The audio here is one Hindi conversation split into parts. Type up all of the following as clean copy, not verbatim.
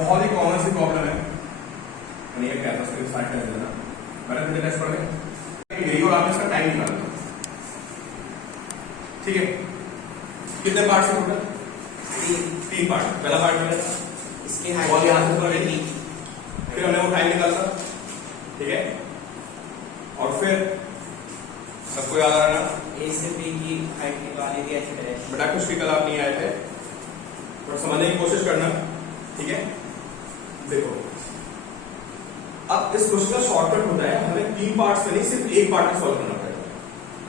बहुत ही कॉमन सी प्रॉब्लम है, मैंने ये क्या था उसके स्टार्ट कर देना, मैंने कितने टेस्ट पढ़ गए यही, और आपने इसका टाइम निकालना। ठीक है, कितने पार्ट से टोटल? तीन पार्ट। पहला पार्ट में इसके बॉल यहाँ से पकड़ ली, फिर हमने वो टाइम निकाला, ठीक है, और फिर सबको याद आ रहा ए से बी की हाइट निकाली थी ऐसे डायरेक्शन। बेटा कुछ भी कल आप नहीं आए थे, और समझने की कोशिश करना, ठीक है। देखो अब इस क्वेश्चन का शॉर्टकट होता है, हमें तीन पार्ट्स में नहीं सिर्फ एक पार्ट में सॉल्व करना पड़ेगा,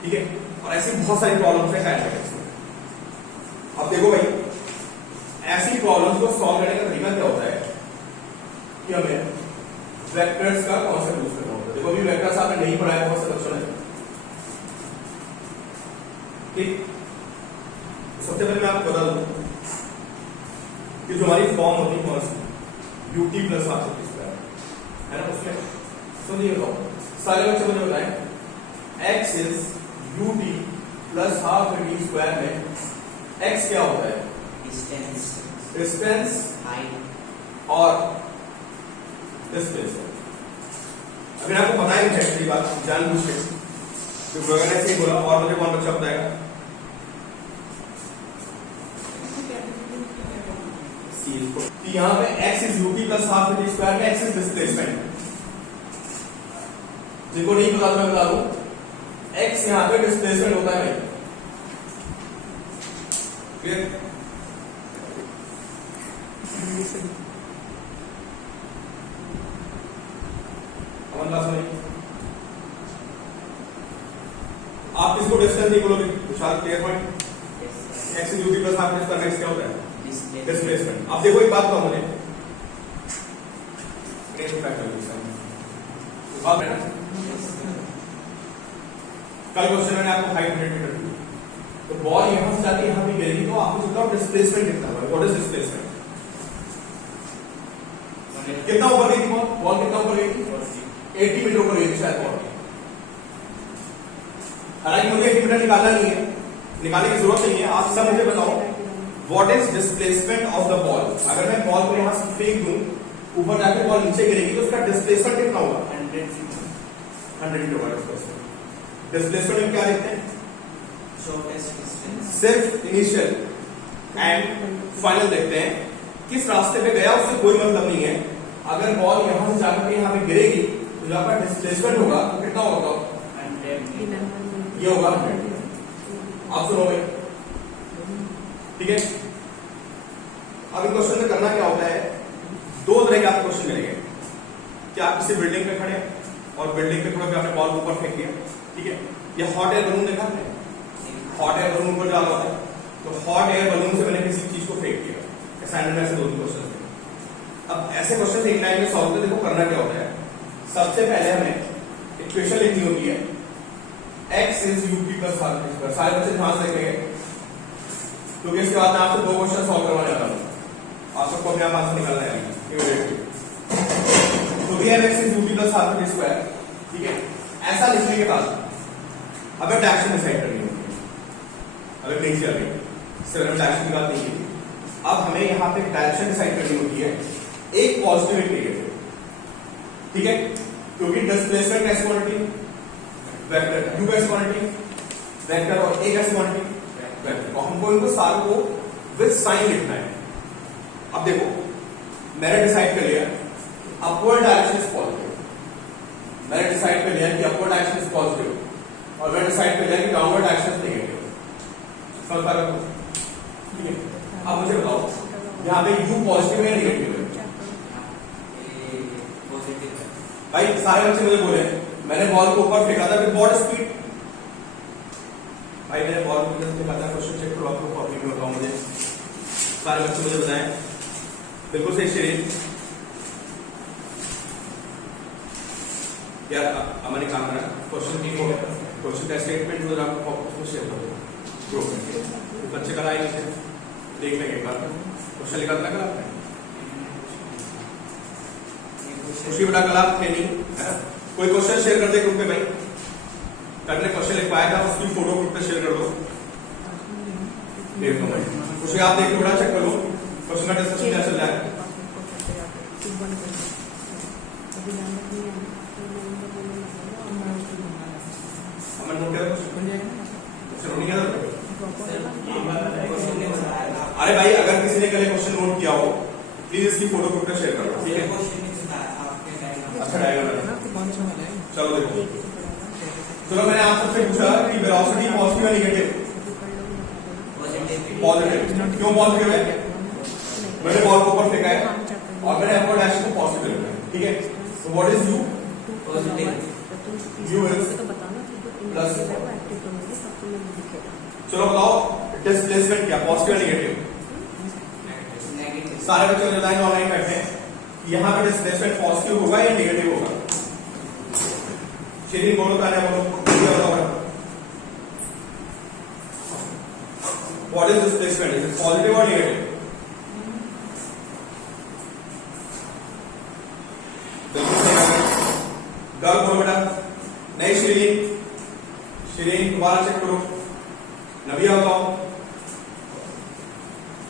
ठीक है, और ऐसी बहुत सारी प्रॉब्लम्स है काइनेमेटिक्स में। अब देखो भाई, ऐसी प्रॉब्लम्स को सॉल्व करने का तरीका क्या होता है कि हमें वेक्टर्स का कॉन्सेप्ट यूज करना होता है। देखो अभी वेक्टर्स आपने नहीं पढ़ाया, बहुत से बच्चों ने, ठीक। सबसे पहले मैं आपको बता दूं कि जो हमारी फॉर्म होती है कौन सी, ut plus half T square है ना, उसमें सुनिए तो सारे बच्चे मुझे बताएं, x is ut plus half T square में x क्या होता है? डिस्टेंस हाइट और डिस्प्लेसमेंट। अगर आपको पता है एक्चुअली बात जानबूझ के, तो बगैर ऐसे ही बोला, और मुझे कौन बच्चा बताएगा? यहाँ पे x is ut plus half T square में x इज डिस्प्लेसमेंट। जिनको नहीं पता तो मैं बता दूं, x यहाँ पे डिस्प्लेसमेंट होता है भाई, क्लियर? आप किसको डिस्टेंस नहीं बोलोगे? Vishal, clear point? x is ut plus half T square में x क्या होता है? डिस्प्लेसमेंट। अब देखो एक बात बताओ मुझे, कल क्वेश्चन मैंने आपको हाइट मेजर कर दी, तो बॉल यहां से जाके यहां भी गिरेगी, तो आपको बताओ डिस्प्लेसमेंट कितना होगा? What is displacement? कितना ऊपर गई थी बॉल? बॉल कितना ऊपर गई थी? 80 मीटर ऊपर गई थी शायद बॉल। हालांकि मुझे 80 मीटर निकालना नहीं है, निकालने की जरूरत नहीं है। आप सब मुझे बताओ what is displacement of the ball. अगर मैं बॉल को यहां से फेंक दूं, ऊपर जाके बॉल नीचे गिरेगी, तो उसका डिस्प्लेसमेंट कितना होगा? 100 मीटर। डिस्प्लेसमेंट में क्या लिखते हैं? Shortest distance. सिर्फ इनिशियल एंड फाइनल देखते हैं, किस रास्ते पे गया उससे कोई मतलब नहीं है। अगर बॉल यहां से जाकर यहां पे गिरेगी, तो जहां पर डिस्प्लेसमेंट होगा तो कितना होगा? 100। ये होगा 100। आप सुनो भाई, ठीक है। अब इन क्वेश्चन में करना क्या होता है, दो तरह के आपको क्वेश्चन मिलेंगे कि आप किसी बिल्डिंग पे खड़े और बिल्डिंग पे खड़े होकर आपने बॉल को ऊपर फेंक दिया, ठीक है। ये हॉट एयर बलून देखा आपने? हॉट एयर बलून ऊपर डाला होता है, तो हॉट एयर बलून से मैंने किसी चीज को फेंक दिया। असाइनमेंट में ऐसे दो क्वेश्चन थे। अब ऐसे क्वेश्चन एक लाइन में सॉल्व करते, देखो करना क्या होता है। सबसे पहले हमें इक्वेशन लिखनी होती है, x is ut plus half T square. सारे बच्चे ध्यान से देखेंगे, क्योंकि इसके बाद मैं आपसे दो क्वेश्चन सॉल्व करवाने वाला हूं, आप सबको अपने आप आंसर निकालना है इमीडिएटली। तो we have x is ut plus half T square, ठीक है। ऐसा लिखने के बाद हमें डायरेक्शन डिसाइड करनी होती है। अगर नहीं चल रही, सिर्फ हमें डायरेक्शन की बात नहीं की, अब हमें यहां पे डायरेक्शन डिसाइड करनी होती है, एक पॉजिटिव एक नेगेटिव, ठीक है। क्योंकि डिस्प्लेसमेंट कैसी क्वांटिटी? वेक्टर। u कैसी क्वांटिटी? वेक्टर। और a कैसी क्वांटिटी? वेक्टर। और हमको इनको सारों को विद साइन लिखना है। अब देखो मैंने डिसाइड कर लिया अपवर्ड डायरेक्शन इज पॉजिटिव, मैंने डिसाइड कर लिया कि अपवर्ड डायरेक्शन इज पॉजिटिव, और मैंने डिसाइड कर लिया कि डाउनवर्ड डायरेक्शन इज नेगेटिव। समझ पा रहे हो? ठीक है। अब मुझे बताओ यहाँ पे u पॉजिटिव है नेगेटिव है? भाई सारे बच्चे मुझे बोले मैंने बॉल को ऊपर फेंका था विद व्हाट स्पीड? भाई मैंने बॉल को किधर फेंका था? क्वेश्चन चेक करो, आपको कॉपी में बताओ मुझे। सारे बच्चे मुझे बताएं, बिल्कुल सही शेयर यार। मैंने काम करा, क्वेश्चन ठीक हो गया, क्वेश्चन का स्टेटमेंट जो आपको कॉपी में शेयर कर दो ग्रुप में। बच्चे कल आएंगे, देख लेंगे एक बार क्वेश्चन निकालना कल आपने। खुशी बड़ा कल आप थे नहीं, है ना? कोई क्वेश्चन शेयर कर दे ग्रुप में भाई, करने क्वेश्चन लिख पाया था उसकी फोटो ग्रुप पे शेयर कर दो। देख लो भाई, खुशी आप देख लो, बड़ा चेक कर लो क्वेश्चन का डिस्कशन क्या चल रहा है। अमन नोट किया क्वेश्चन नोट नहीं किया था? क्वेश्चन नहीं बताया। अरे भाई अगर किसी ने कल क्वेश्चन नोट किया हो प्लीज इसकी फोटो कॉपी शेयर करो, ठीक है? क्वेश्चन नहीं बताया आपके डायग्राम। अच्छा डायग्राम चलो देखो। चलो मैंने आप सबसे पूछा कि वेलोसिटी पॉजिटिव या नेगेटिव? पॉजिटिव। क्यों पॉजिटिव है? मैंने बॉल को ऊपर फेंका है और मैंने अपवर डायरेक्शन को पॉजिटिव लिखा है, ठीक है? तो what is you? Positive. You is plus. चलो बताओ डिस्प्लेसमेंट क्या, पॉजिटिव या नेगेटिव? नेगेटिव। सारे बच्चे बताएंगे ऑनलाइन बैठे हैं, यहाँ पे डिस्प्लेसमेंट पॉजिटिव होगा या नेगेटिव होगा? शेरिन बोलो, कहना बोलो, क्या बताओ? What is displacement, is it positive और नेगेटिव? गर्ल बोलो बेटा। नहीं शिरीन दोबारा चेक करो। नबिया बताओ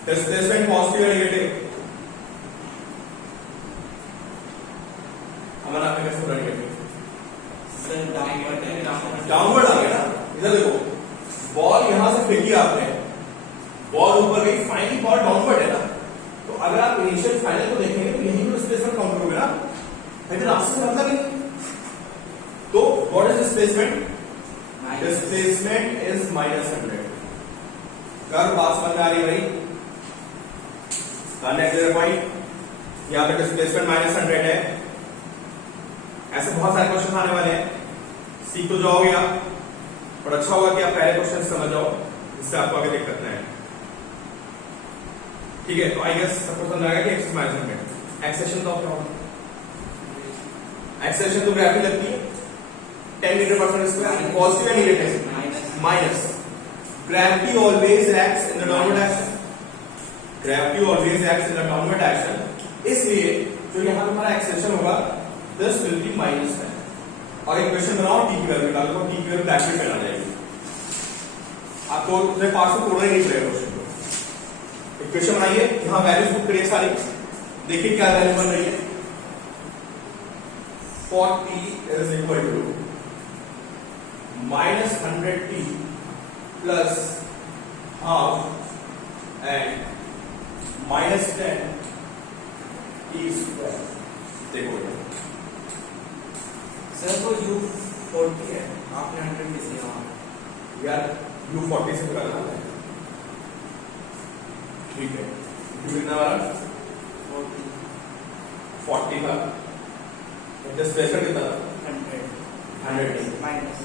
डिस्प्लेसमेंट पॉजिटिव या नेगेटिव? अमन आपने कैसे बोला नेगेटिव? सर डाउनवर्ड आ गया ना। इधर देखो, बॉल यहां से फेंकी आपने, बॉल ऊपर गई, फाइनली बॉल डाउनवर्ड है ना। तो अगर आप इनिशियल फाइनल को देखेंगे तो यही डिस्प्लेसमेंट काउंट करोगे ना, लेकिन रास्ते से बनता नहीं। तो what is displacement? Displacement is -100। कर बात समझ में आ रही भाई? यहां पे डिस्प्लेसमेंट -100 है। ऐसे बहुत सारे क्वेश्चन आने वाले हैं, सीख तो जाओगे आप, और अच्छा होगा कि आप पहले क्वेश्चन समझ जाओ, इससे आपको आगे दिक्कत नहीं है, ठीक है? तो आई गेस सबको समझ आएगा कि एक्स -100 एक्सेशन तो क्या होगा? एक्सेशन तो ग्रेविटी लगती है 10 मीटर पर सेकंड स्क्वायर, पॉजिटिव या negative? Minus. Gravity always acts in the downward direction, gravity always acts in the downward direction, इसलिए जो यहां हमारा एक्सेशन होगा दिस विल बी -10। और एक क्वेश्चन बनाओ, टी की वैल्यू निकाल लो, टी की वैल्यू ब्रैकेट में आ जाएगी, आपको उतने पार्ट को तोड़ना ही नहीं पड़ेगा क्वेश्चन को। एक क्वेश्चन बनाइए, यहां वैल्यूज पुट करिए सारी, देखिए क्या वैल्यू बन रही है। 40 is equal to -100t plus half and -10 t square। देखो सर वो U40 है, आपने 100 किस लिया वहां? यार U40 से करना है, ठीक है? U कितना वाला? 40 का डिस्प्लेसमेंट कितना था? 100 माइनस।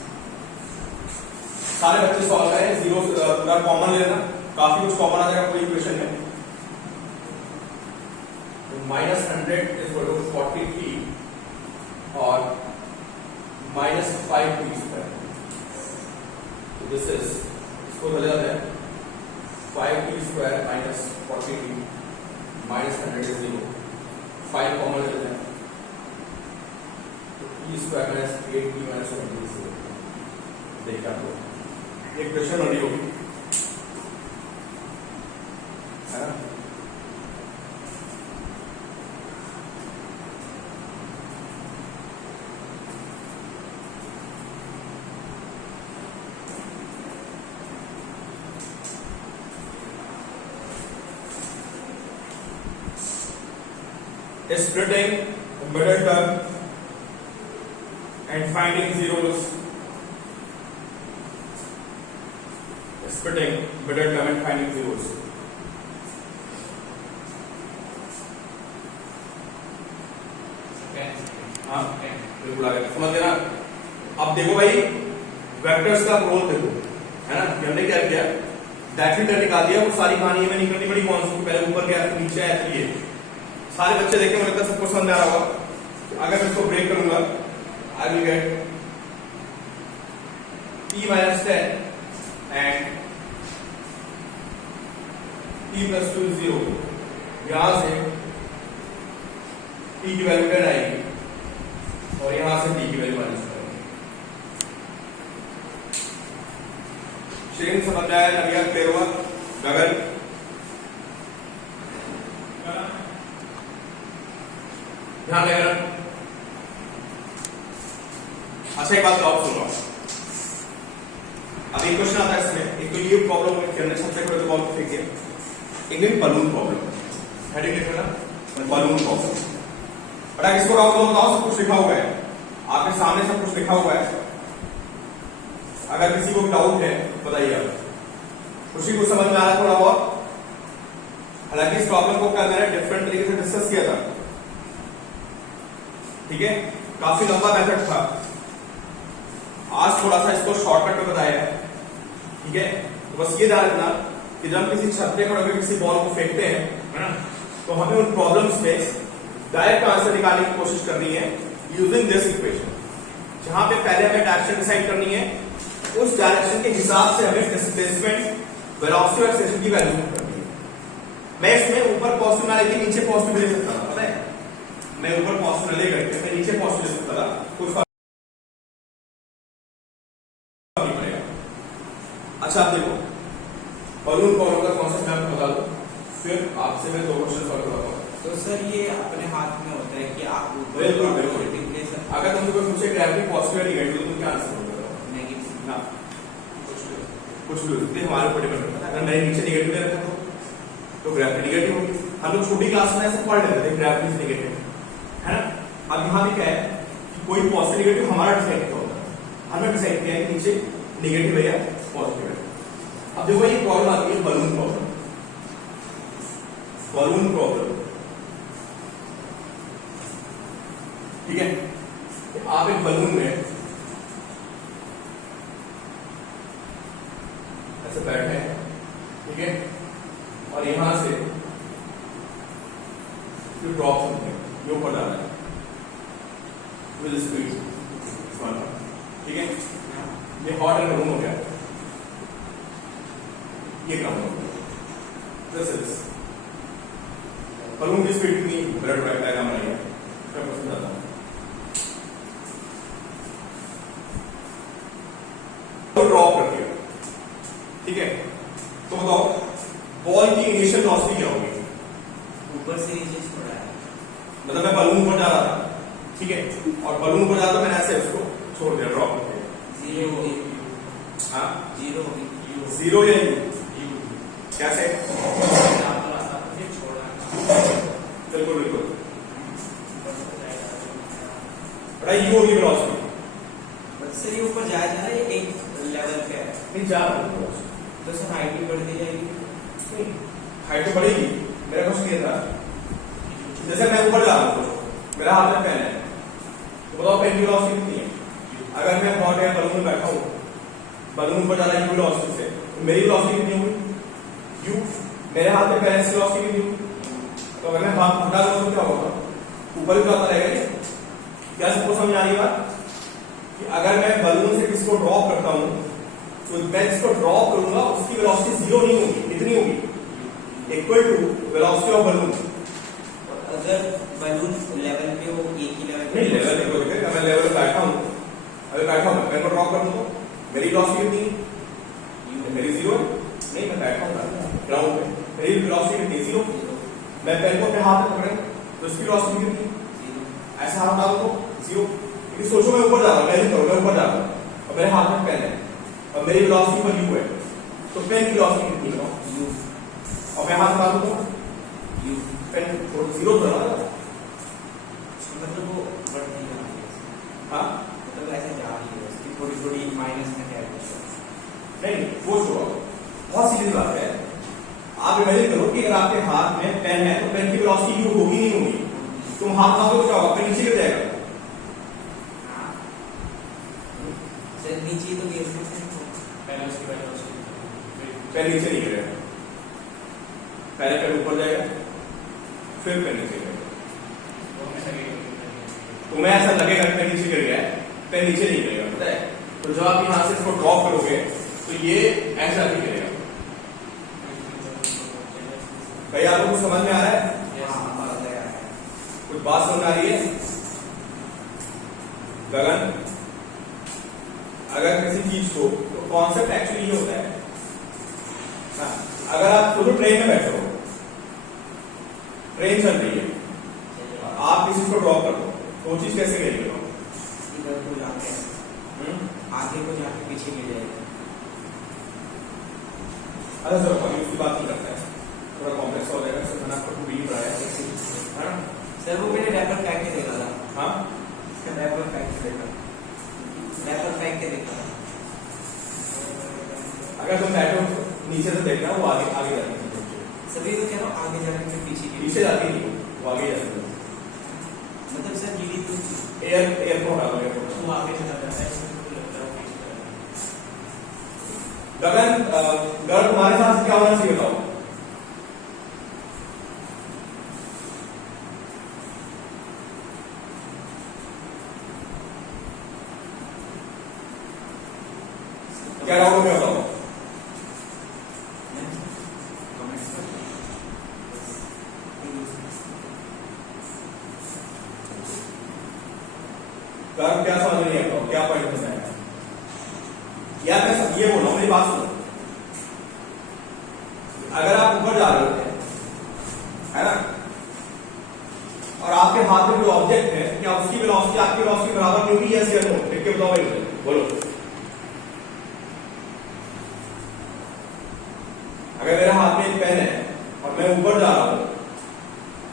सारे बच्चे सॉल्व करें, जीरो पूरा कॉमन लेना, काफी कुछ कॉमन आ जाएगा पूरी इक्वेशन में। -100 इज इक्वल टू 40t और -5t स्क्वायर। तो दिस इज, इसको चले जाते हैं 5t square minus 40t -100 is 0, 5 common ले लेते हैं, t square minus 8t minus 20 is 0। देखिए आपको एक क्वेश्चन बनी होगी, है ना? Splitting middle term and finding zeros. Splitting middle term and finding zeros. हाँ बिल्कुल आ गया, समझ गए ना? अब देखो भाई वेक्टर्स का रोल देखो, है ना? हमने क्या किया, डेफिनेट निकाल दिया, वो सारी कहानी में नहीं करनी पड़ी, कौन सी पहले ऊपर गया फिर नीचे आया, फिर ये सारे बच्चे देखे, मुझे लगता है सबको समझ में आ रहा होगा। अगर मैं इसको ब्रेक करूंगा, I will get t minus 10 and t plus 2 is 0। यहां से t की वैल्यू 10 आएगी और यहां से t की वैल्यू माइनस करेंगे। श्रेणी समझ आया? नबिया क्लियर हुआ? गगन ध्यान देना। अच्छा एक बात और सुनो, अब एक क्वेश्चन आता है इसमें, एक तो ये प्रॉब्लम है कि हमने सबसे पहले तो बॉल को फेंक दिया, एक दिन बलून प्रॉब्लम, हेडिंग लिखो ना बलून प्रॉब्लम। बड़ा इसको डाउट हो बताओ, सब कुछ लिखा हुआ है आपके सामने, सब कुछ लिखा हुआ है। अगर किसी को डाउट है बताइए आप, खुशी को समझ में आ रहा है थोड़ा बहुत? हालांकि इस प्रॉब्लम को क्या मैंने डिफरेंट तरीके से डिस्कस किया था, ठीक है, काफी लंबा मेथड था। आज थोड़ा सा इसको शॉर्टकट में बताया है, ठीक है। तो बस ये ध्यान रखना कि जब किसी छत पे खड़े होकर किसी बॉल को फेंकते हैं, है ना, तो हमें उन प्रॉब्लम्स में डायरेक्ट आंसर निकालने की कोशिश करनी है यूजिंग दिस इक्वेशन। जहां पे पहले हमें डायरेक्शन डिसाइड करनी है, उस डायरेक्शन के हिसाब से हमें डिस्प्लेसमेंट, वेलोसिटी और एक्सेलरेशन की वैल्यू करनी है। मैं इसमें ऊपर पॉजिटिव ना लेके नीचे पॉजिटिव ले सकता था, पता है, मैं ऊपर पॉजिटिव ले करके मैं नीचे पॉजिटिव ले सकता था, कोई फर्क नहीं पड़ेगा। अच्छा आप देखो, बलून प्रॉब्लम का कॉन्सेप्ट मैं आपको बता दूं, फिर आपसे मैं 2 क्वेश्चन सॉल्व करवाता हूं। तो सर ये अपने हाथ में होता है कि आप बिल्कुल बिल्कुल। अगर तुमसे कोई पूछे ग्रेविटी पॉजिटिव या नेगेटिव, तो तुम क्या आंसर दोगे? नेगेटिव। ना कुछ भी हमारे ऊपर डिपेंड करता है। अगर मैंने नीचे नेगेटिव ले रखा तो ग्रेविटी नेगेटिव होगी। हम लोग छोटी क्लास में ऐसे पढ़ लेते थे ग्रेविटी इज नेगेटिव, है ना। अब यहाँ भी क्या है कि कोई पॉजिटिव नेगेटिव हमारा डिसाइड किया होता है, हमने डिसाइड किया है कि नीचे नेगेटिव है या पॉजिटिव है। अब देखो ये प्रॉब्लम आती है बलून प्रॉब्लम। बलून प्रॉब्लम, ठीक है, तो आप एक बलून में ऐसे बैठे हैं, ठीक है, और यहां से जो ड्रॉप होते हैं ये ऊपर जा रहा है विद स्पीड, ठीक है। ये हॉट एंड बलून हो गया, ये कम हो गया। दिस इज बलून की स्पीड कितनी, ब्लड डायग्राम बनाइए, क्या पसंद आता है। ड्रॉप कर दिया, ठीक है, तो बताओ बॉल की इनिशियल वेलोसिटी क्या होगी? ऊपर से नीचे छोड़ा है, मतलब मैं बलून पर जा रहा था, ठीक है, और बलून पर जा तो मैंने ऐसे उसको छोड़ दिया, ड्रॉप कर दिया, जीरो होगी। हाँ जीरो होगी, जीरो या यू, कैसे? बिल्कुल बिल्कुल, बड़ा यू होगी वेलोसिटी। सर ये ऊपर जाए जा रहा है, एक लेवल पे है, नहीं जा रहा है, तो सर हाइट भी बढ़ दी जाएगी। हाइट तो बढ़ेगी। मेरा क्वेश्चन ये था, जैसे मैं ऊपर जा रहा हूँ, मेरा हाथ में पेन है, तो बताओ पेन की वेलोसिटी कितनी है? अगर मैं हॉट एयर बलून में बैठा हूँ, बलून ऊपर जा रहा है यू वेलोसिटी से, तो मेरी वेलोसिटी कितनी होगी? यू। मेरे हाथ में पेन की वेलोसिटी कितनी होगी? तो अगर मैं हाथ हटा दूँ तो क्या होगा? ऊपर भी आता रहेगा। क्या सबको समझ आ रही है बात कि अगर मैं बलून से किसको ड्रॉप करता हूँ, तो मैं जिसको ड्रॉप करूंगा उसकी वेलोसिटी जीरो नहीं होगी, कितनी होगी? Equal to velocity of balloon. अगर बलून लेवल पे हो, एक ही लेवल पे, नहीं लेवल पे कोई मैं लेवल पे बैठा हूँ, अगर बैठा हूँ मैं ड्रॉप करूँ तो मेरी वेलोसिटी कितनी है? मेरी जीरो है। नहीं मैं बैठा हूँ ग्राउंड पे, मेरी वेलोसिटी कितनी? जीरो। मैं पेन को अपने हाथ में पकड़े तो उसकी वेलोसिटी कितनी? ऐसा हाथ डालो तो जीरो। क्योंकि सोचो मैं ऊपर जा रहा हूँ, मैं नहीं करूँ, मैं ऊपर जा रहा हूँ और मेरे हाथ में पेन है और मेरी वेलोसिटी पर यू है, तो पेन की वेलोसिटी कितनी है? यू। और मैं हाथ डालूं तो यू, पेन जीरो तो ना, मतलब वो बढ़ती है। हाँ मतलब ऐसे जा रही है, उसकी थोड़ी थोड़ी माइनस में है। नहीं वो छोड़ो, बहुत सीधी बात है। आप इमेजिन करो कि अगर आपके हाथ में पेन है तो पेन की वेलोसिटी यू होगी नहीं होगी? तुम हाथ मारोगे तो क्या होगा? पेन नीचे गिर जाएगा। सर नीचे तो गिर सकते हैं, पेन नीचे नहीं गिरेगा, पहले पेन ऊपर जाएगा फिर पेन नीचे गिरेगा। तुम्हें ऐसा लगेगा कि पेन नीचे गिर गया है, पेन नीचे नहीं गिरेगा, पता है। तो जब आप यहां से इसको ड्रॉप करोगे तो ये ऐसा नहीं गिरेगा। भाई आपको कुछ समझ में आ रहा है? कुछ बात समझ आ रही है? गगन, अगर किसी चीज को, तो कॉन्सेप्ट एक्चुअली ये होता है, हाँ, अगर आप सोचो ट्रेन में बैठे हो, ट्रेन चल रही है, आप किसी को ड्रॉप कर दो तो वो चीज कैसे गिरेगी? आगे को जाके पीछे गिर जाएगा। अच्छा चलो अभी उसकी बात नहीं करते हैं, थोड़ा कॉम्प्लेक्स हो जाएगा, इससे मैंने आपको 2D पढ़ाया है ना। सर वो मैंने रैपर फेंक के देखा था। हाँ रैपर फेंक के देखा, रैपर फेंक के देखा। अगर तुम बैठो नीचे से देखना वो आगे आगे जाती है, सभी तो कह रहा हूँ आगे जाके फिर पीछे गिर पीछे जाती नहीं, वो आगे जाती है। मतलब सर गिरी तो एयरपोर्ट आ गया वो आगे चला जाता है, इसमें मुझे लगता है पीछे चला जाता है। गगन गगन तुम्हारे साथ क्या होना चाहिए बताओ? क्या डाउट हो गया बताओ? कर्व क्या समझ नहीं आता, क्या पॉइंट बताया यार? मैं सब ये बोल रहा हूं, मेरी बात सुनो। अगर आप ऊपर जा रहे होते हैं, है ना, और आपके हाथ में कोई ऑब्जेक्ट है, क्या उसकी वेलोसिटी आपकी वेलोसिटी बराबर नहीं होगी? यस या नो? देख के बताओ भाई, बोलो। अगर मेरे हाथ में एक पेन है और मैं ऊपर जा रहा हूं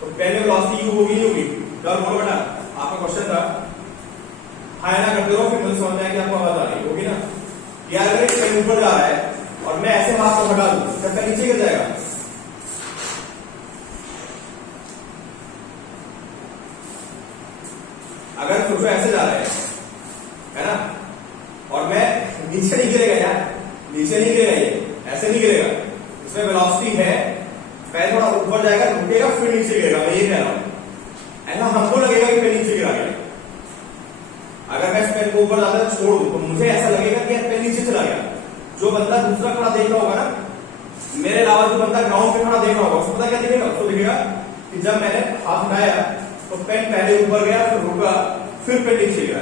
तो पेन में वेलोसिटी यू होगी नहीं होगी? क्या बोलो बेटा, आपका क्वेश्चन था, हाँ ना करते रहो, फिर मुझे समझ आया कि आपको आवाज आ रही होगी ना। यार अगर एक पेन ऊपर जा रहा है और मैं ऐसे हाथ को हटा दूं, तो पेन नीचे गिर जाएगा। अगर सोचो ऐसे जा रहा है ना, और मैं नीचे नहीं गिरेगा यार, नीचे नहीं गिरेगा, ये ऐसे नहीं गिरेगा, इसमें वेलोसिटी है, पैर थोड़ा ऊपर जाएगा, रुकेगा, फिर नीचे गिरेगा। मैं ये कह रहा हूं, ऐसा हमको लगेगा कि पेन नीचे गिरा गया। अगर मैं इस पेन को ऊपर जाता छोड़ दूं तो मुझे ऐसा लगेगा कि पेन नीचे चला गया। जो बंदा दूसरा खड़ा देख रहा होगा ना, मेरे अलावा जो बंदा ग्राउंड पे खड़ा देख रहा होगा, उसको पता क्या दिखेगा? उसको दिखेगा कि जब मैंने हाथ उठाया तो पेन पहले ऊपर गया, फिर रुका, फिर पेन नीचे गिरा।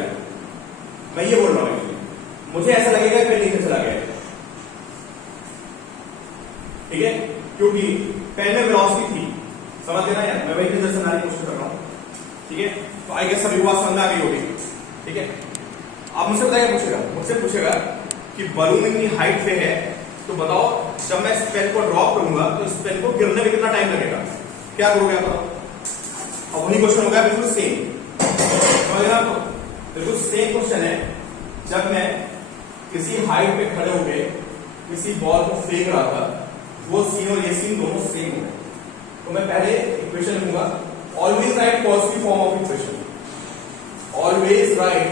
मैं ये बोल रहा हूं, मुझे ऐसा लगेगा पेन नीचे चला गया, ठीक है, क्योंकि पेन में वेलोसिटी थी। समझ गए ना यार? मैं वही नजर से कोशिश कर रहा हूं, ठीक है। तो आई गेस सभी बात समझ आ गई होगी, ठीक है। आप मुझसे बताइए, पूछेगा मुझसे पूछेगा कि बलून इतनी हाइट पे है, तो बताओ जब मैं इस पेन को ड्रॉप करूंगा तो इस पेन को गिरने में कितना टाइम लगेगा? क्या करोगे आप बताओ? और वही क्वेश्चन होगा बिल्कुल सेम, समझ गए आपको? बिल्कुल सेम क्वेश्चन है। जब मैं किसी हाइट पे खड़े होके किसी बॉल को फेंक रहा था, वो सीन और ये सीन दोनों सेम हो गए। तो मैं पहले इक्वेशन लिखूंगा, always right positive form of equation, always right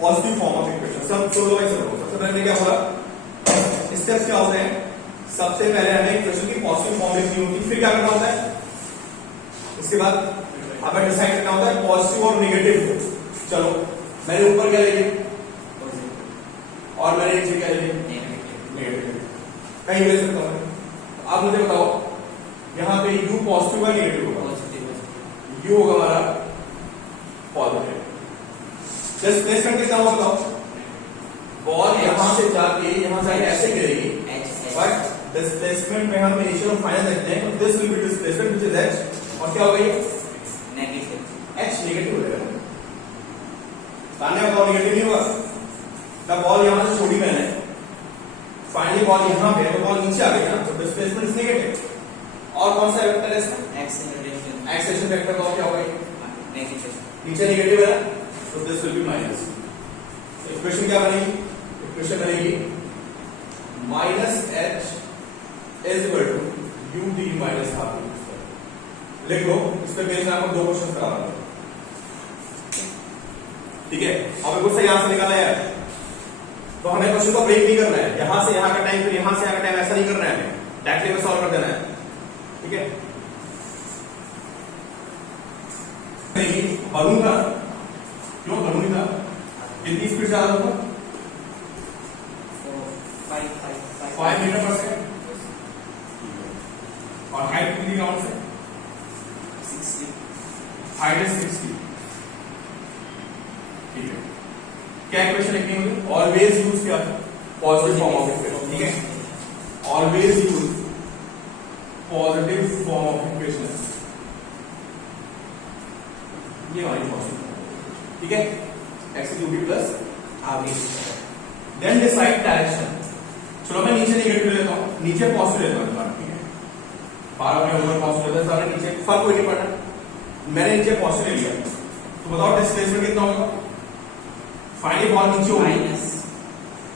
positive form of equation. सब चलो भाई चलो, सबसे पहले क्या बोला? स्टेप्स क्या होते हैं? सबसे पहले हमें इक्वेशन की पॉजिटिव फॉर्म लिखनी होती है, फिर क्या करना होता है? इसके बाद हमें डिसाइड करना होता है पॉजिटिव और नेगेटिव। चलो मैंने ऊपर क्या ले लिया और मैंने नीचे क्या ले लिया? नेगेटिव। कहीं ले सकता हूं। आप मुझे बताओ, यहां पे u पॉजिटिव या नेगेटिव होगा? u होगा हमारा पॉजिटिव। डिस्प्लेसमेंट कितना होगा बताओ? बॉल यहां से जाके ऐसे गिरेगी, बट डिस्प्लेसमेंट में हम इनिशियल और फाइनल देखते हैं, तो this will B displacement which is h, और क्या होगा ये? नेगेटिव। h नेगेटिव हो जाएगा। सामने बताओ नेगेटिव नहीं होगा? तब बॉल यहां से छोड़ी मैंने, फाइनली बॉल यहां पे, तो बॉल नीचे आ गई ना, तो डिस्प्लेसमेंट इज नेगेटिव। और कौन सा वेक्टर है इसमें? एक्सेलरेशन वेक्टर का क्या होगा? नेगेटिव। नीचे नेगेटिव है, तो this will be minus. Equation क्या बनेगी? इक्वेशन बनेगी minus h is equal to u d minus half. लिख लो, इस पे बेस आपको दो क्वेश्चन करा रहा हूं, ठीक है। अब कुछ सही आंसर निकाला यार, तो हमें क्वेश्चन को ब्रेक नहीं करना है, यहां से यहां का टाइम फिर यहां से यहां का टाइम, ऐसा नहीं करना है, हमें डायरेक्टली में सॉल्व कर देना है, ठीक है। बलून था, क्यों बलून था? कितनी स्पीड से आ रहा था? 5 मीटर पर सेकंड। और हाइट कितनी ग्राउंड से? 60। हाइट इज 60, ठीक है। क्या इक्वेशन लिखनी है मुझे? ऑलवेज यूज क्या? पॉजिटिव फॉर्म ऑफ इक्वेशन, ठीक है। Always use positive form of equation, ये हमारी फॉर्मूला, ठीक है। x क्यूब प्लस आगे देन डिसाइड डायरेक्शन। चलो मैं नीचे नेगेटिव लेता हूँ, नीचे पॉजिटिव लेता हूँ इस बार, ठीक है। 12 में ऊपर पॉजिटिव लेता है, नीचे फर्क कोई नहीं पड़ना। मैंने नीचे पॉजिटिव लिया, तो बताओ डिस्प्लेसमेंट कितना होगा? फाइनली बॉल नीचे होगी, माइनस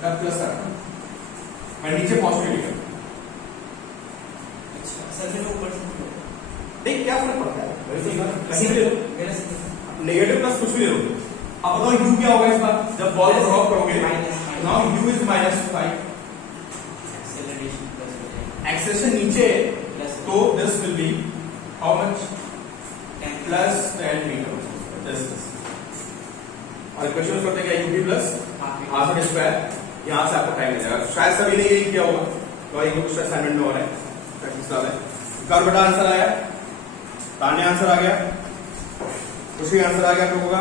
तब प्लस करना। मैं नीचे पॉजिटिव लिया, अच्छा सर फिर ऊपर से देख क्या फर्क पड़ता है? वैसे ही बात, कहीं भी ले लो, मेरा से नेगेटिव प्लस कुछ भी ले लो। अब बताओ यू क्या होगा इस बार? जब बॉल को ड्रॉप करोगे, now u is -5, acceleration plus हो जाएगा एक्सेलरेशन नीचे, प्लस तो this will be how much? 10 प्लस 10 मीटर। और क्वेश्चन करते हैं क्या यूपी प्लस हाफ स्क्वायर, यहाँ से आपको टाइम मिल जाएगा। शायद सभी ने यही किया होगा, तो एक कुछ असाइनमेंट में हो रहा है, प्रैक्टिस कर रहे हैं। कर बेटा आंसर आया, तान्य आंसर आ गया, उसी आंसर आ गया आप लोगों का।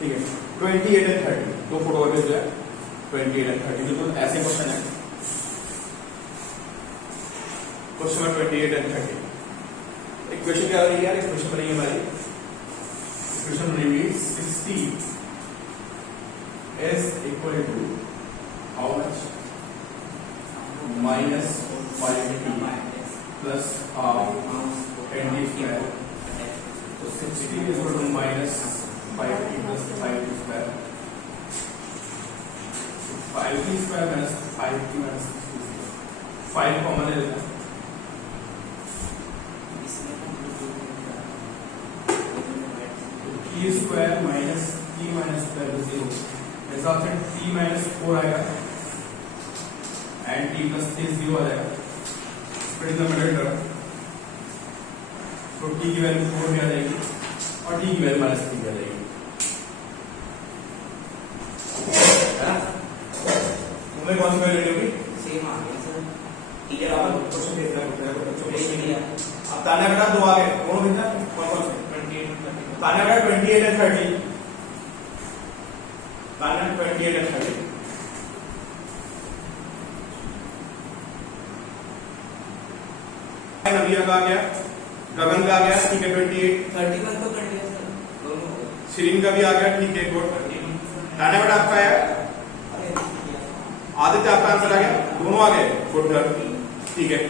ठीक है, 28 एंड 30 दो फोटो और जो है 28 एंड 30 बिल्कुल ऐसे क्वेश्चन है। क्वेश्चन नंबर 28 एंड 30 एक क्वेश्चन क्या बनेगी यार? इस क्वेश्चन बनेगी हमारी क्वेश्चन बनेगी 60 is equal to how much? -5t plus half 10t square. So 60 is equal to -5t plus 5t square. 5t square minus 5t minus 60. 5 common ले लेते हैं, t square minus t minus square is 0. इस ऑप्शन t minus 4 आएगा and t plus 3 0 आ जाएगा। फिर इन द मिडिल टर्म, तो t की वैल्यू 4 भी आ जाएगी और t की वैल्यू -3 भी आ जाएगी, है ना? तुम्हें कौन सी वैल्यू लेनी होगी? सेम आ गया सर ठीक है। आप क्वेश्चन देखना है, देख लिया। अब तान्या बेटा दो आ गए, कौन कितना? कौन से? 28 तान्या बेटा 28 एंड 30, तान्या 28 एंड 30। नबिया का आ गया, गगन का आ गया, ठीक है 28। 31 तो कर लिया सर, दोनों हो गए। शिरीन का भी आ गया, ठीक है गुड। तान्या बेटा आपका आया, आदित्य आपका आंसर आ गया, दोनों आ गए, गुड गर्ल, ठीक है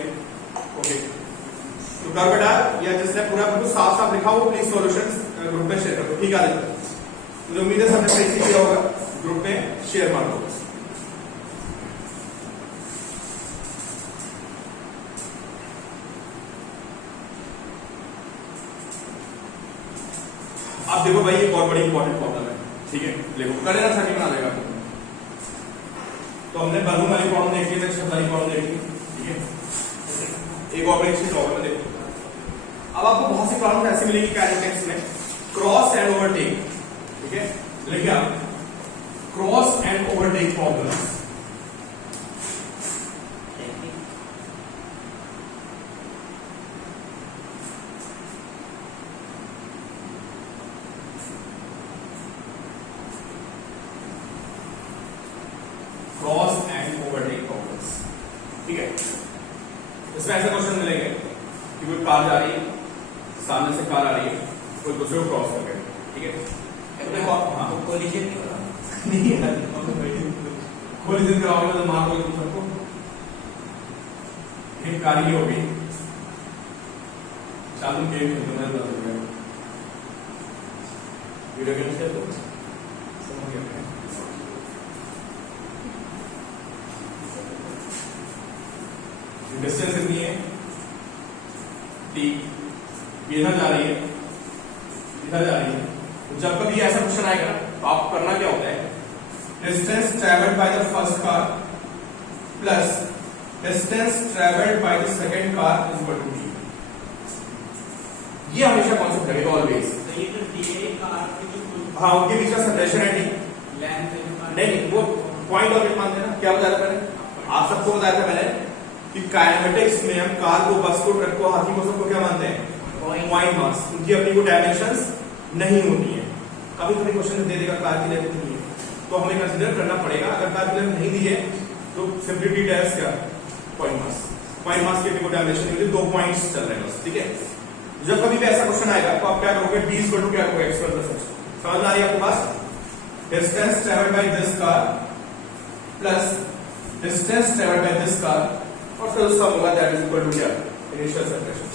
ओके। तो कर बेटा, या जिसने पूरा बिल्कुल साफ साफ लिखा हो प्लीज सॉल्यूशंस ग्रुप में शेयर करो, ठीक है आदित्य? मुझे उम्मीद है सबने सही किया होगा, ग्रुप में शेयर मार दो। अब देखो भाई, एक और बड़ी इंपॉर्टेंट प्रॉब्लम है, ठीक है? देखो कर लेना, सर्किट बना देगा। तो हमने बलून वाली प्रॉब्लम देखी है, शब्द वाली प्रॉब्लम देखी, ठीक है? एक और बड़ी चीज प्रॉब्लम है, देखो अब आपको बहुत सी प्रॉब्लम ऐसी मिलेगी कैलकुलस में, क्रॉस एंड ओवरटेक, ठीक है? लिखिए आप, cross and overtake problem. Cross and overtake problems, ठीक है? इसमें ऐसे क्वेश्चन मिलेंगे कि कोई कार जा रही है, सामने से कार आ रही है, कोई दूसरे को क्रॉस कर गया, ठीक है? हाँ, कोलिजन नहीं हो रहा नहीं है, कोलिजन कराओगे तो मार दोगे तुम सबको। एक कार ये होगी, चालू गेम खेलते हैं, बता दूंगा वीडियो गेम से तो समझ गया। डिस्टेंस कितनी है? टी, इधर जा रही है, इधर जा रही है। तो जब कभी ऐसा क्वेश्चन आएगा ना, तो आपको करना क्या होता है? Distance travelled by the first car plus distance travelled by the second car is equal to t. ये हमेशा कॉन्सेप्ट रहेगा ऑलवेज। तो ये जो डी कार की जो हाँ, उनके बीच का सेपरेशन है टी, लेंथ नहीं वो पॉइंट ऑफ मानते हैं ना। क्या बताया था मैंने? आप सबको बताया था मैंने कि काइनेमेटिक्स में हम कार को, बस को, ट्रक को, हाथी को, सबको क्या मानते हैं? Point mass. उनकी अपनी को डायमेंशंस नहीं होती है। कभी कभी क्वेश्चन दे देगा कार की लेंथ नहीं है, तो हमें कंसीडर करना पड़ेगा। अगर कार की लेंथ नहीं दी है तो सिंपली टी डैश क्या पॉइंट मास की डिमोटाइजेशन यूनिट 2 पॉइंट्स चल रहे हैं बस, ठीक है। जब कभी भी ऐसा क्वेश्चन आएगा तो आप क्या करोगे, d इक्वल टू क्या करोगे, x1 प्लस h। समझ आ रही है आपके पास, distance travelled by this car plus distance travelled by this car और फिर उसका होगा दैट इज इक्वल टू क्या, इनिशियल सेपरेशन।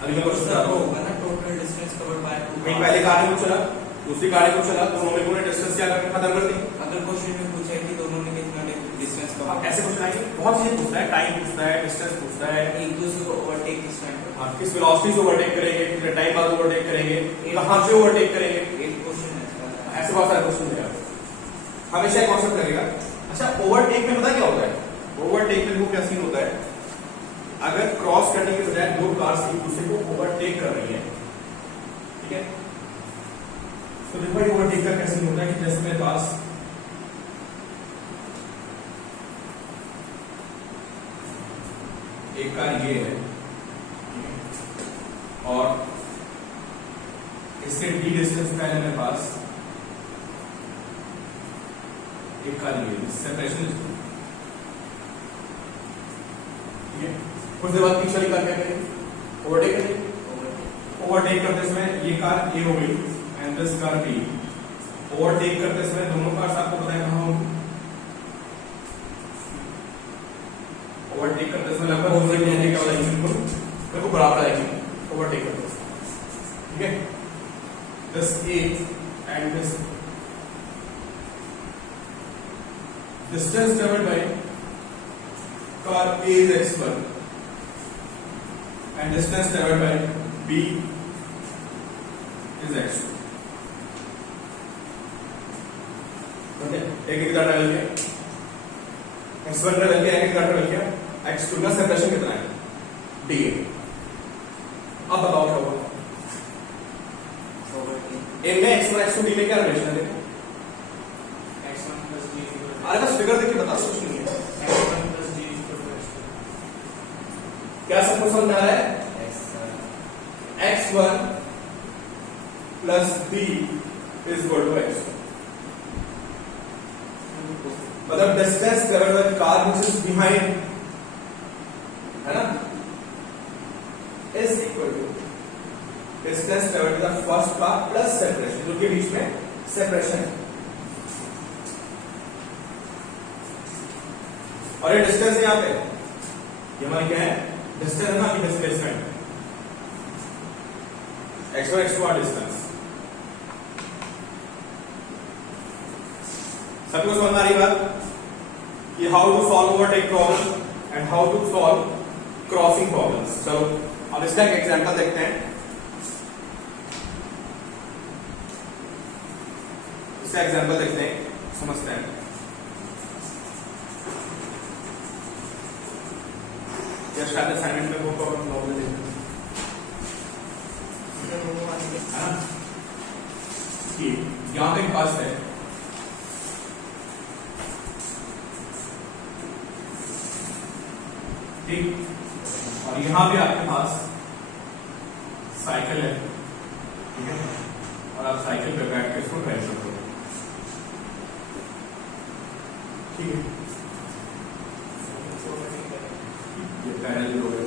अभी मैं क्वेश्चन तो आपको होगा ना टोटल डिस्टेंस कवर्ड बाय कहीं पहले गाड़ी को चला, दूसरी गाड़ी को चला, दोनों में पूरे डिस्टेंस क्या करके खत्म कर दी। अगर क्वेश्चन में पूछा है कि दोनों ने कितना डिस्टेंस अब कवर, ऐसे क्वेश्चन आएंगे, बहुत चीजें पूछता है, टाइम पूछता है, डिस्टेंस पूछता है, एक दूसरे को ओवरटेक किस टाइम पर, आप किस वेलोसिटी से ओवरटेक करेंगे, कितने टाइम बाद ओवरटेक करेंगे, कहां से ओवरटेक करेंगे, एक क्वेश्चन है इसका। ऐसे बहुत सारे क्वेश्चन है। हमेशा एक कॉन्सेप्ट लगेगा। अच्छा, ओवरटेक में पता क्या होता है, ओवरटेक में वो क्या सीन होता है, अगर क्रॉस करने के बजाय दो कार्स एक दूसरे को ओवरटेक कर रही है, ठीक है, तो देखो ये ओवरटेक का कैसे होता है कि जैसे मेरे पास एक कार ये है और इससे d डिस्टेंस पहले मेरे पास एक कार ये है, सेपरेशन, ठीक है। कुछ देर बाद पीछे वाली कार क्या करेगी, ओवरटेक करेगी। ओवरटेक करते समय ये कार ए हो गई and this car B. Overtake करते समय दोनों कार्स आपको पता है कहां होंगी, ओवरटेक करते समय लगभग ओवरटेक क्या वाला इंजन को बिल्कुल बराबर आएगी ओवरटेक करते समय, ठीक है। This A and this distance travelled bye car A is x1 and distance traveled by B is x2. एक कितना ट्रेवल किया, x1 ट्रेवल किया, एक कितना ट्रेवल किया, x2 का सेपरेशन कितना है, d है। अब बताओ क्या होगा, A में x1 x2 d में क्या रिलेशन है, देखो x1 plus d अरे बस फिगर देख के बता, कुछ नहीं है, x1 plus d क्या सबको समझ में आ रहा है, x1 plus b is equal to x2, मतलब distance travelled by car which is behind, है ना, is equal to distance travelled by the first car plus separation, जो के बीच में सेपरेशन है। और ये डिस्टेंस यहां पे ये हमारी क्या है, डिस्टेंस है ना, कि displacement, x1 x2 are distance. सबको समझ आ रही बात कि how to solve overtake problem and how to solve crossing problems. चलो अब इसका एक एग्जांपल देखते हैं, इसका एग्जांपल देखते हैं, समझते हैं। या शायद असाइनमेंट में वो प्रॉब्लम दे देते हैं ना, कि यहां पे एक बस है, ठीक, और यहां पे आपके पास साइकिल है, ठीक है, और आप साइकिल पे बैठ के इसको ड्राइव करते हो, ठीक है, ये पैरेलल रोड है।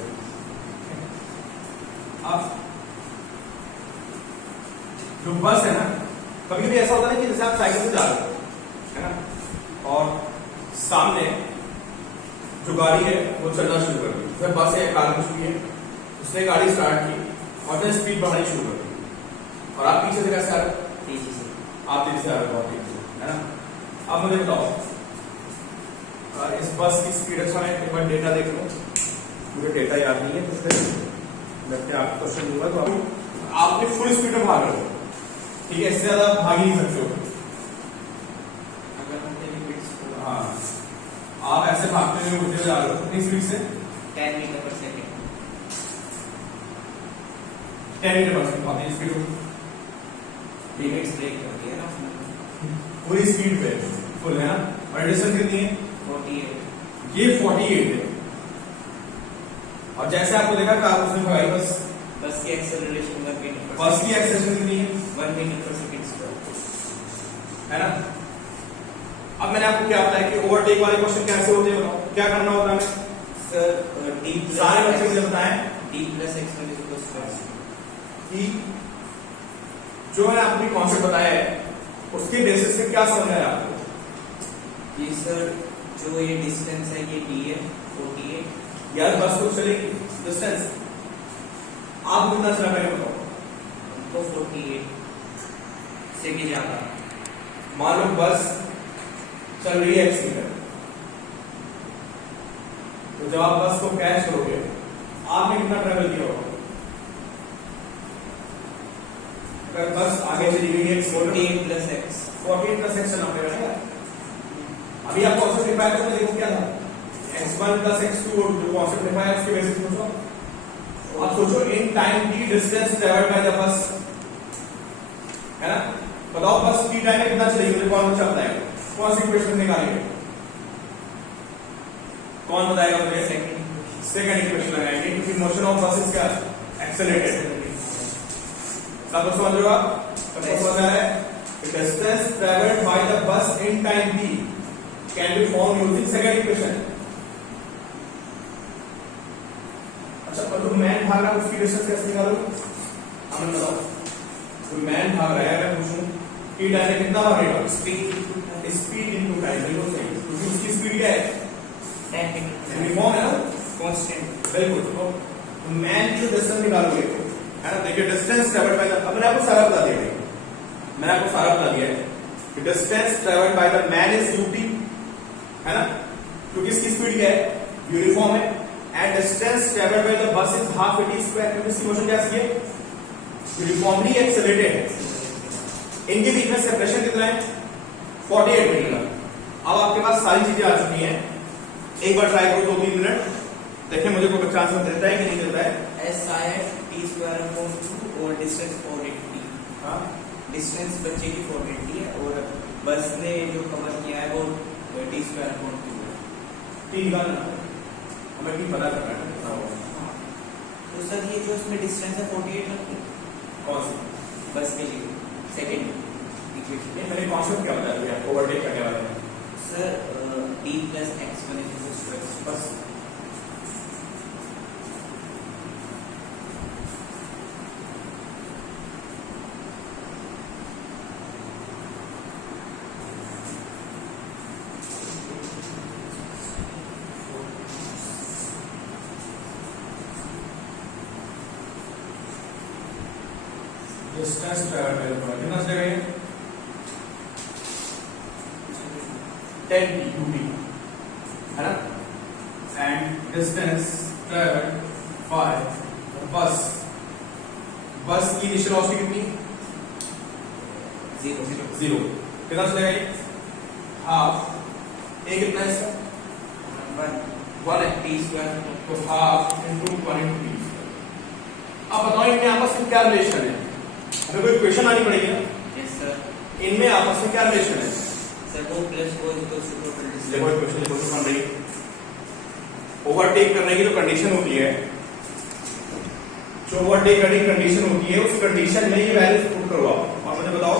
अब जो बस है ना, कभी कभी ऐसा होता है कि जैसे आप साइकिल से जा रहे हो, है ना, और सामने जो गाड़ी है वो चलना शुरू कर दी, जैसे बस है, कार कुछ भी है, उसने गाड़ी स्टार्ट की और फिर स्पीड बढ़ानी शुरू कर दी, और आप पीछे से कैसे आ रहे हो, तेजी से, आप तेजी से आ रहे हो, बहुत तेजी से, है ना। अब मुझे बताओ, इस बस की स्पीड, अच्छा मैं एक बार डेटा देख लो, मुझे डेटा याद नहीं है, तो फिर मैं आपको क्वेश्चन दूंगा, तो आपने फुल स्पीड में भाग रहे हो, ठीक है, इससे ज्यादा भाग ही नहीं सकते हो। अगर हम लिमिट्स को, हाँ, आप ऐसे भागते हुए उड़ते जा रहे हो, कितनी स्पीड से, 10 मीटर पर सेकंड, 10 मीटर पर सेकंड भागते स्पीड हो, लिमिट्स ब्रेक कर दिया ना उसने, पूरी स्पीड पे फुल, है ना, और डिस्टेंस कितनी है, 48, ये 48 है, और जैसे आपको देखा कार उसने भगाई, बस बस की एक्सेलरेशन 1 मीटर पर बस की एक्सेलरेशन कितनी है, 1 मीटर पर सेकंड स्क्वायर, है ना। अब मैंने आपको क्या बताया कि ओवरटेक वाले क्वेश्चन कैसे होते हैं बताओ, क्या करना होता है हमें? सर डी सारे बच्चे मुझे बताएं d plus x one is equal to कि जो मैंने अपनी कॉन्सेप्ट बताया है उसके बेसिस पे क्या समझ आया आपको? ये सर जो ये डिस्टेंस है ये डी है 48 यार बस कुछ चलेगी डिस्टेंस आप कितना चला पहले बताओ। तो 48 से भी ज्यादा। मान लो बस चल रही है 1 मीटर, तो जब आप बस को कैच करोगे आपने कितना ट्रेवल किया होगा? अगर बस आगे चली गई है 48 प्लस एक्स 48 प्लस एक्स चलना पड़ेगा ना। अभी आपको कॉन्सेप्ट लिखवाया तो देखो क्या था, x1 प्लस x2 और जो कॉन्सेप्ट लिखवाया उसके बेसिस पे सोचो। अब सोचो इन टाइम की डिस्टेंस ट्रेवल्ड बाय द बस, है ना? बताओ बस की टाइम में कितना चलेगी, मुझे कौन बच्चा बताएगा? कौन सी इक्वेशन निकालेंगे? कौन बताएगा मुझे? सेकंड इक्वेशन लगाएंगे क्योंकि मोशन ऑफ बस इज क्या? एक्सेलरेटेड। सब समझ रहे हो आप? सबको समझ आ रहा है? डिस्टेंस ट्रेवल्ड बाय द बस in time t can be found using second equation. अच्छा, पर जो मैन भाग रहा है उसकी डिस्टेंस कैसे निकालूं? हमें बताओ। तो मैन भाग रहा है, मैं पूछूं कि टाइम में कितना भागेगा? स्पीड इनटू टाइम, बिल्कुल सही, क्योंकि उसकी स्पीड क्या है? यूनिफॉर्म है ना, कांस्टेंट। बिल्कुल। तो मैन की डिस्टेंस निकालोगे, है ना? देखिए डिस्टेंस ट्रेवल्ड बाय द, अब मैंने आपको सारा बता दिया, मैंने आपको सारा बता दिया है कि distance travelled by the man is UT, है ना? क्योंकि इसकी स्पीड क्या है? यूनिफॉर्म है। And distance travelled by the बस इज हाफ इट स्क्वायर, क्योंकि इसकी मोशन कैसी है? यूनिफॉर्मली एक्सेलरेटेड है। इनके बीच में सेपरेशन कितना है? 48 मीटर का। अब आपके पास सारी चीजें आ चुकी हैं, एक बार ट्राई करो 2-3 मिनट, देखिए मुझे कोई बच्चा आंसर देता है कि नहीं देता है। S I T square upon 2 और डिस्टेंस 480। हाँ, डिस्टेंस बच्चे की 480 है और बस ने जो कवर किया है वो टी स्क्वायर अपॉन 2 है। टी निकालना हमें टी पता करना है कितना होगा। तो सर ये जो इसमें डिस्टेंस है 48 रखी कौन सी? बस के लिए सेकंड इक्वेशन। ये मैंने कॉन्सेप्ट क्या बताया भैया? ओवरटेक करने वाले हैं sir D plus x one is equal to X. बस। Distance travelled by the bus कितना चलेगा ये? 10 t है ना? एंड डिस्टेंस ट्रेवल्ड बाय बस, बस की इनिशियल वेलोसिटी कितनी? 0। कितना चलेगा ये? हाफ। ए कितना है इसका? 1 है। T square. तो हाफ इनटू 1 इनटू टी। अब बताओ इनमें आपस में क्या रिलेशन है? हमें कोई इक्वेशन आनी पड़ेगी ना, यस सर। इनमें आपस में क्या रिलेशन है? सर वो प्लस वो इज इक्वल टू टोटल देखो डिस्टेंस। इक्वेशन लिखो तो बन रही है। ओवरटेक करने की जो कंडीशन होती है, जो ओवरटेक करने की कंडीशन होती है, उस कंडीशन में ये वैल्यूज पुट करो आप और मुझे बताओ।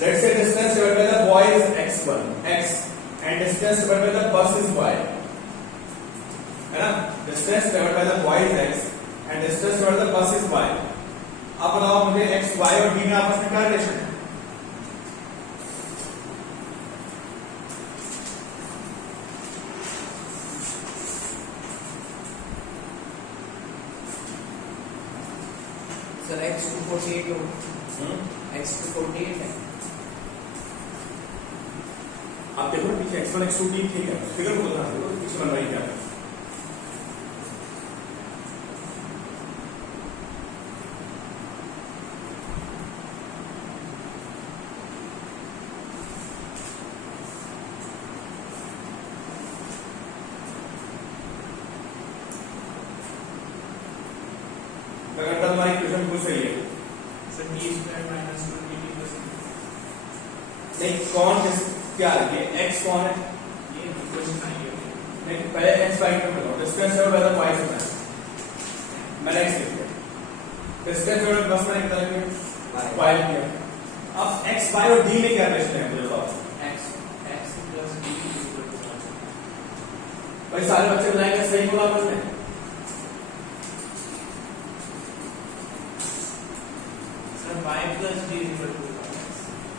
Let's say distance divided by the boy is x1 x and distance divided bye the बस इज y, है ना? Distance divided by the boy is x and distance divided bye the बस इज y। अब बताओ मुझे x y और b में आपस में क्या रिलेशन है? सर एक्स टू 48 हो, एक्स टू 48 है। आप देखो पीछे x1 x2 ठीक है, फिगर को ध्यान दो पीछे बन रही क्या है। अगर तुम्हारी इक्वेशन बिल्कुल सही है, sir T square minus 180 plus नहीं कौन क्या है? x कौन है? ये इक्वेशन आई है। नहीं पहले x y को बताओ। डिस्टेंस है और y से है, मैंने x लिख दिया। डिस्टेंस और बस मैंने कितना लिखा? y लिखा। अब x y और d में क्या रिलेशन है मुझे बताओ। भाई सारे बच्चे बताएंगे सही बोला आपने। Sir y plus d equal to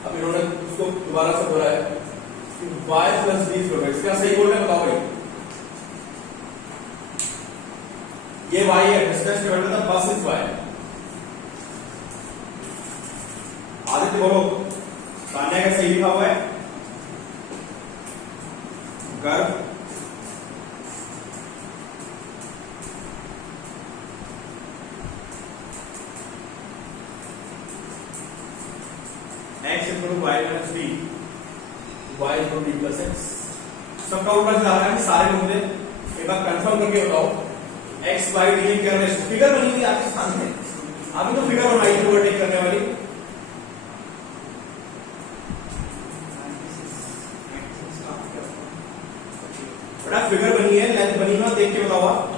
अब इन्होंने उसको दोबारा से बोला है y plus d is equal, इसका सही बोल रहे हैं बताओ भाई। ये y है, डिस्टेंस डिवाइडेड बाय बस इज y। आदित्य बोलो, तान्या का सही लिखा हुआ है गर्भ x equal to y minus d, y equal to d plus x। सबका ऊपर जा रहा है, सारे लोग ने एक बार कंफर्म करके बताओ x y d क्या रेशो फिगर बनी हुई आपके सामने, अभी तो फिगर बनाई थी ओवरटेक करने वाली। बड़ा फिगर बनी है, लेंथ बनी है, देख के बताओ आप।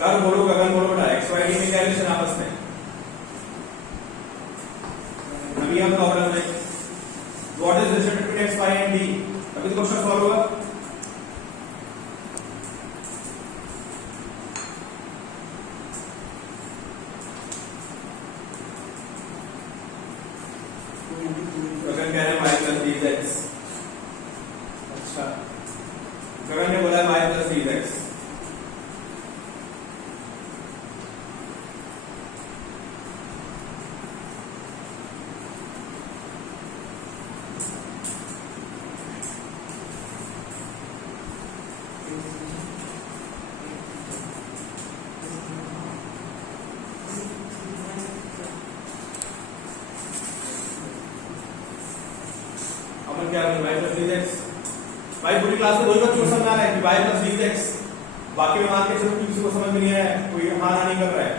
यार बोलो, गगन बोलो बेटा, एक्स वाई डी में क्या रिलेशन आपस में? अभी हम प्रॉब्लम है what is relation between x y and d. अभी तो क्वेश्चन सॉल्व होगा। गगन कह रहे हैं y प्लस डी एक्स। अच्छा, गगन ने बोला y प्लस डी एक्स। अपन क्या करें, y प्लस डी एक्स। भाई पूरी क्लास में दो ही बच्चों को समझ आ रहा है कि y प्लस डी एक्स, बाकी में मान के चलो किसी को समझ में नहीं आया, कोई हाँ ना नहीं कर रहा है।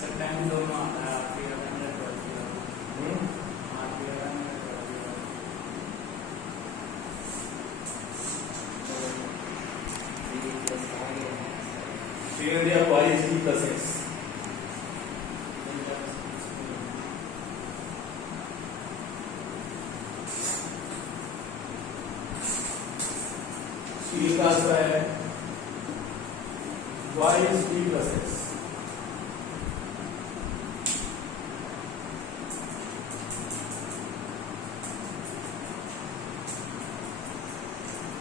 सर टाइम दोनों आता है, आपके अंदर कर दिया, आपके अंदर सीधे दिया y is d plus x। Series का आंसर है y is d plus x।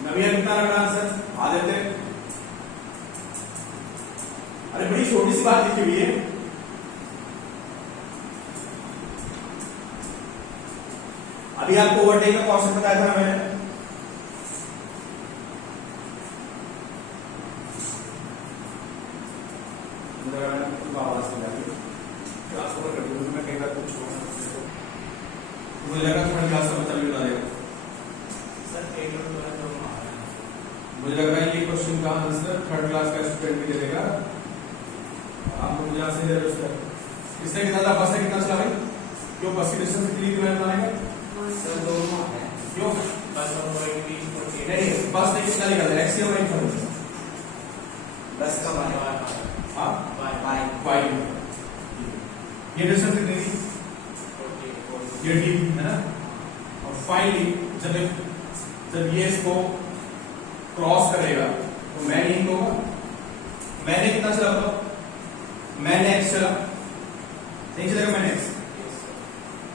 नविया कितना लग रहा आंसर? आदित्य, अरे बड़ी छोटी सी बात लिखी हुई है। अभी आपको ओवरटेक का कॉन्सेप्ट बताया था मैंने। मुझे लगा थोड़ा क्लास का बच्चा भी बता देगा। सर एक और दोनों आ रहा है। मुझे लग रहा है ये क्वेश्चन का आंसर थर्ड क्लास का स्टूडेंट भी दे देगा। आप मुझे यहाँ से दे रहे हो। इसने कितना था, बस ने कितना चला भाई? क्यों बस की डिस्टेंस कितनी किलोमीटर बनाएगा? सर दोनों आ रहा है। क्यों बस और y d equal to नहीं, बस ने कितना निकाला है? x या y का? बस का y हाँ y y। ये डिस्टेंस कितनी थी? ये d है ना। और फाइनली जब ये इसको क्रॉस करेगा तो मैन यही होगा। मैंने कितना चला बताओ? मैंने x चला, नहीं चलेगा मैंने x।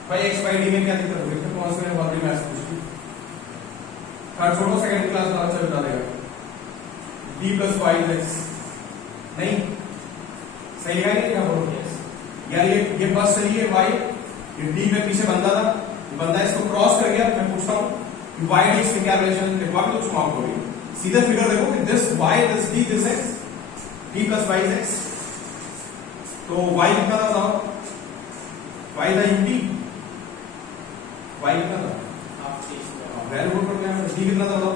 भाई x बाई डी में क्या दिक्कत होगी? तो कौन से बहुत बड़ी मैथ्स पूछी। थर्ड छोड़ो, सेकंड क्लास वाला चल बता देगा। d प्लस y x नहीं सही है क्या बोलो? यार ये बस चली है y, ये d में पीछे बंदा था, ये बंदा इसको क्रॉस कर गया। मैं पूछता हूँ कि y d से क्या रिलेशन लिखवा के तो छुपाओ कोई सीधा फिगर देखो कि this y this d this x, d plus y is x। तो y कितना था बताओ? y था ut, y कितना था? वैल्यू पुट कर दिया। d कितना था बताओ?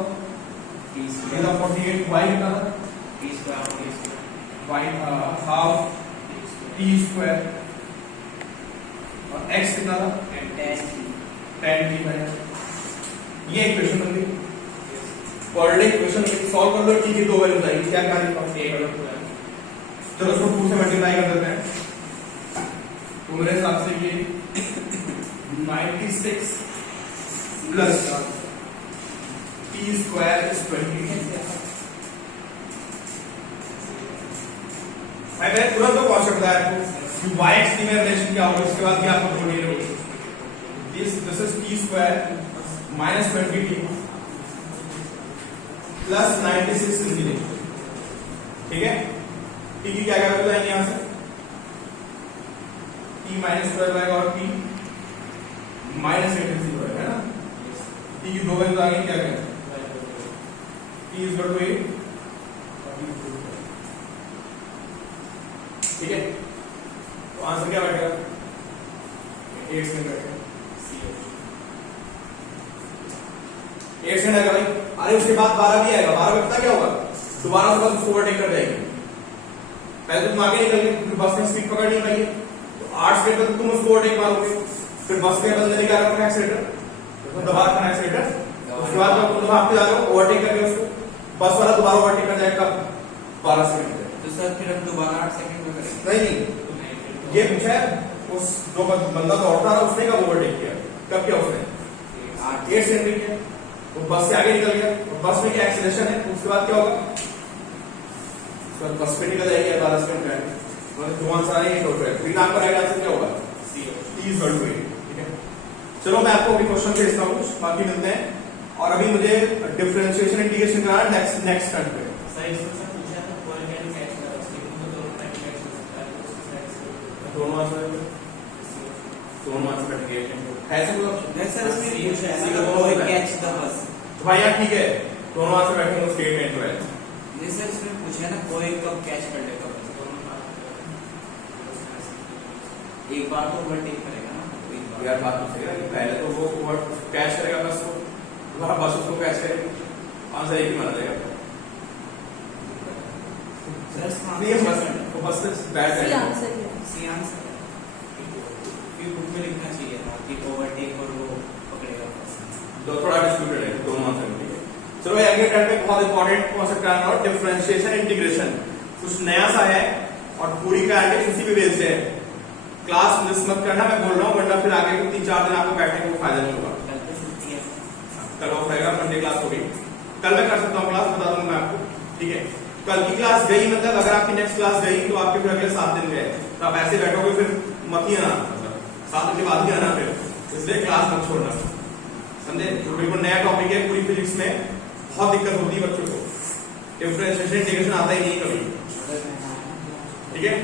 ये था 48। y कितना था? y half t square. और x कितना था? 10 t। ये इक्वेशन बन गई। क्वाड्रेटिक इक्वेशन सॉल्व कर लो, t की दो वैल्यूज आएगी, क्या क्या आएगी? चलो उसको 2 से मल्टीप्लाई कर देते हैं, तो मेरे हिसाब से ये 96 प्लस t स्क्वायर इज 20। मैंने तुरंत तो कॉन्सेप्ट बताया आपको y x t में रिलेशन क्या होगा, इसके बाद भी आपको ढूंढनी होगी। This is t square minus 20t plus 96 engineer, ठीक है। t की क्या क्या वैल्यू आएंगे यहां से, t माइनस 12 आएगा और t माइनस 86 है ना। t की दो वैल्यू आ गई, क्या क्या t इज इक्वल टू 8, ठीक है। तो आंसर क्या बैठेगा, 8 से बैठेगा, 8 से आएगा भाई। अरे उसके बाद 12 भी आएगा, 12 में पता क्या होगा, दोबारा से बस उसको ओवरटेक कर जाएगी। पहले तो तुम आगे निकल गए क्योंकि बस ने स्पीड पकड़ नहीं पाई है, तो 8 स्पीड पर तुम उसको ओवरटेक मारोगे, फिर बस के बदले क्या रखना है एक्सीलरेटर, तो दबा रखना है एक्सीलरेटर। उसके बाद जब तुम भागते जा रहे हो ओवरटेक करके उसको, बस वाला दोबारा ओवरटेक कर जाएगा 12 सेकंड पे। तो सर फिर हम दोबारा 8 सेकंड में करेंगे? नहीं, ये पूछा है उस जो बंदा दौड़ता था उसने कब ओवरटेक किया, कब किया उसने, 8 सेकंड किया, वो बस से आगे निकल गया, और बस में क्या एक्सीलरेशन है, उसके बाद क्या होगा, उसके बाद बस पे निकल जाएगी 12 सेकंड का, मतलब दो आंसर आएंगे टोटल। तो इन आपका राइट आंसर क्या होगा, t इज इक्वल टू 8, ठीक है। चलो मैं आपको अभी क्वेश्चन भेजता हूं, बाकी मिलते हैं। और अभी मुझे डिफरेंशिएशन इंटीग्रेशन कराना नेक्स्ट टर्न पे। दोनों आंसर बैठेंगे ऐसे मतलब नहीं सर, इसमें पूछा है ना कोई कैच द बस, तो भाई यार ठीक है, दोनों आंसर बैठेंगे स्टेटमेंट पे। नहीं सर, इसमें पूछा है ना कोई कब कैच कर लेगा बस, एक बार तो ओवरटेक करेगा ना, एक बार। यार बात तो सही है, पहले तो वो ओवर कैच करेगा बस को, दोबारा बस उसको कैच करेगी, आंसर एक ही माना जाएगा। नहीं बस वो बस बैठ सी जाएगा, आंसर है। सी आंसर फिर बुक में लिखना चाहिए था कि ओवरटेक और वो पकड़ेगा बस। तो थोड़ा डिस्प्यूटेड है दोनों आंसर में, ठीक है। चलो अगले टर्न पे बहुत इंपॉर्टेंट कॉन्सेप्ट कराना है, डिफरेंशिएशन इंटीग्रेशन, कुछ नया सा है और पूरी क्लास उसी पे बेस्ड है। क्लास मिस मत करना, मैं बोल रहा हूँ, वरना फिर आगे को 3-4 दिन आपको बैठने को फायदा नहीं होगा। कल तो छुट्टी है, कल ऑफ रहेगा, मंडे क्लास होगी, कल मैं कर सकता हूँ क्लास, बता दूंगा मैं आपको, ठीक है। कल की क्लास गई मतलब अगर आपकी नेक्स्ट क्लास गई तो आपके फिर अगले 7 दिन गए, तो आप ऐसे बैठोगे फिर मत ही आना, मतलब 7 दिन के बाद ही आना, फिर इसलिए क्लास मत छोड़ना, समझे। जो बिल्कुल नया टॉपिक है पूरी फिजिक्स में, बहुत दिक्कत होती है बच्चों को, डिफरेंशिएशन इंटीग्रेशन आता ही नहीं कभी, ठीक है।